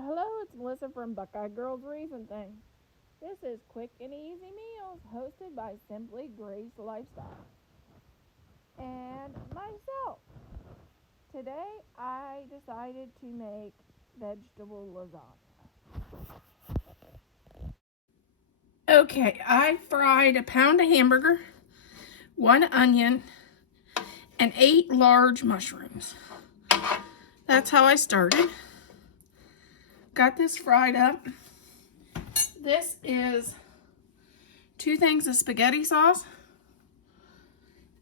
Hello, it's Melissa from Buckeye Girls Reason Thing. This is Quick and Easy Meals hosted by Simply Grace Lifestyle and myself. Today I decided to make vegetable lasagna. Okay, I fried a pound of hamburger, one onion, and 8 large mushrooms. That's how I started. Got this fried up. This is 2 things of spaghetti sauce.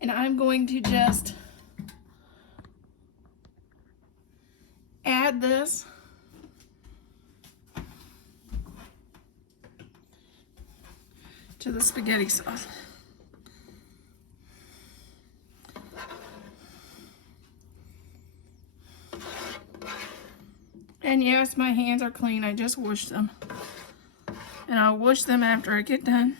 And I'm going to just add this to the spaghetti sauce. And yes, my hands are clean. I just washed them. And I'll wash them after I get done.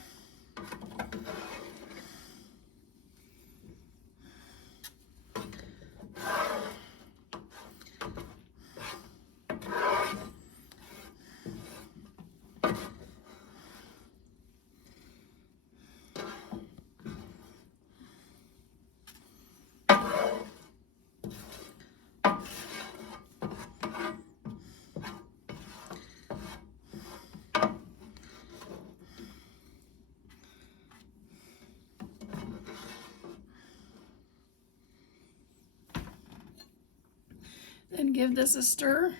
Then give this a stir.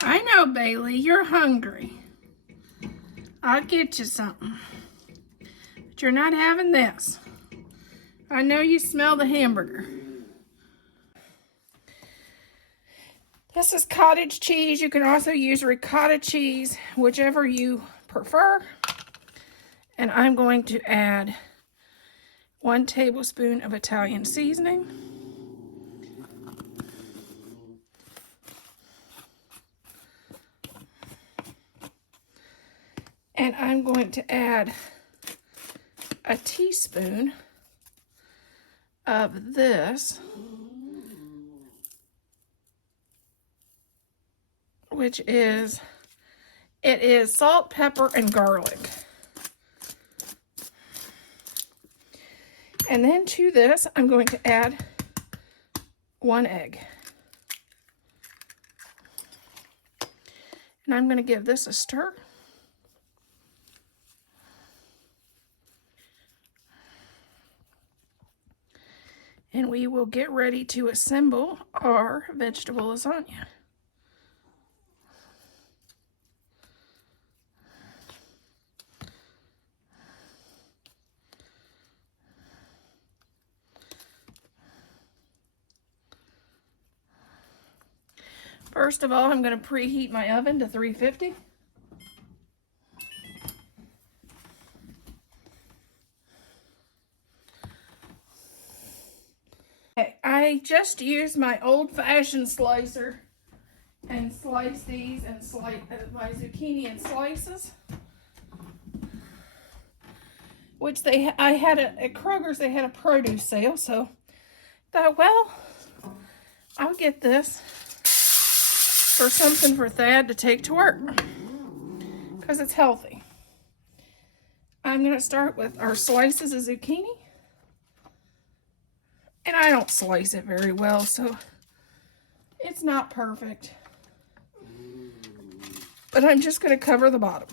I know, Bailey, you're hungry. I'll get you something. But you're not having this. I know you smell the hamburger. This is cottage cheese. You can also use ricotta cheese, whichever you prefer. And I'm going to add 1 tablespoon of Italian seasoning. And I'm going to add a teaspoon of this, which is, it is salt, pepper, and garlic. And then to this, I'm going to add 1 egg. And I'm going to give this a stir. And we will get ready to assemble our vegetable lasagna. First of all, I'm going to preheat my oven to 350. Okay, I just used my old-fashioned slicer and slice these and slice my zucchini in slices. Which I had at Kroger's, they had a produce sale, so thought, well, I'll get this for something for Thad to take to work because it's healthy. I'm going to start with our slices of zucchini. And I don't slice it very well, so it's not perfect. But I'm just going to cover the bottom.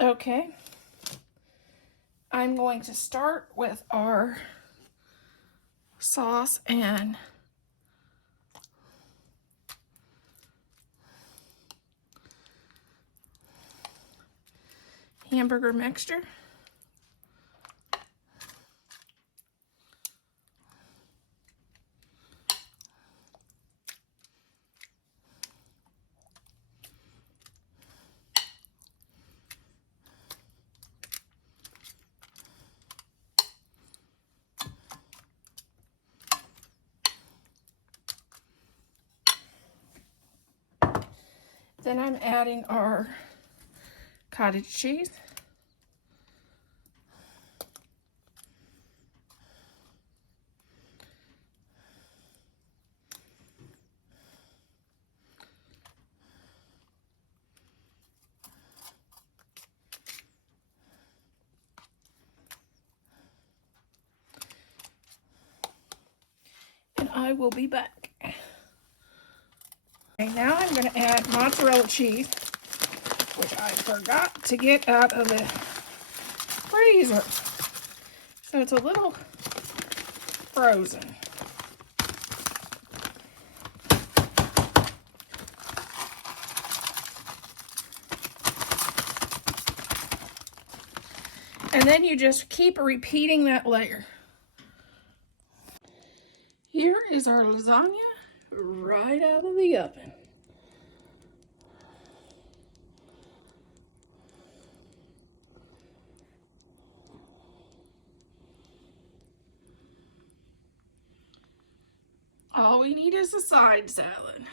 Okay, I'm going to start with our sauce and hamburger mixture. Then I'm adding our cottage cheese. And I will be back. Okay, now I'm going to add mozzarella cheese, which I forgot to get out of the freezer. So it's a little frozen. And then you just keep repeating that layer. Here is our lasagna right out of the oven. All we need is a side salad.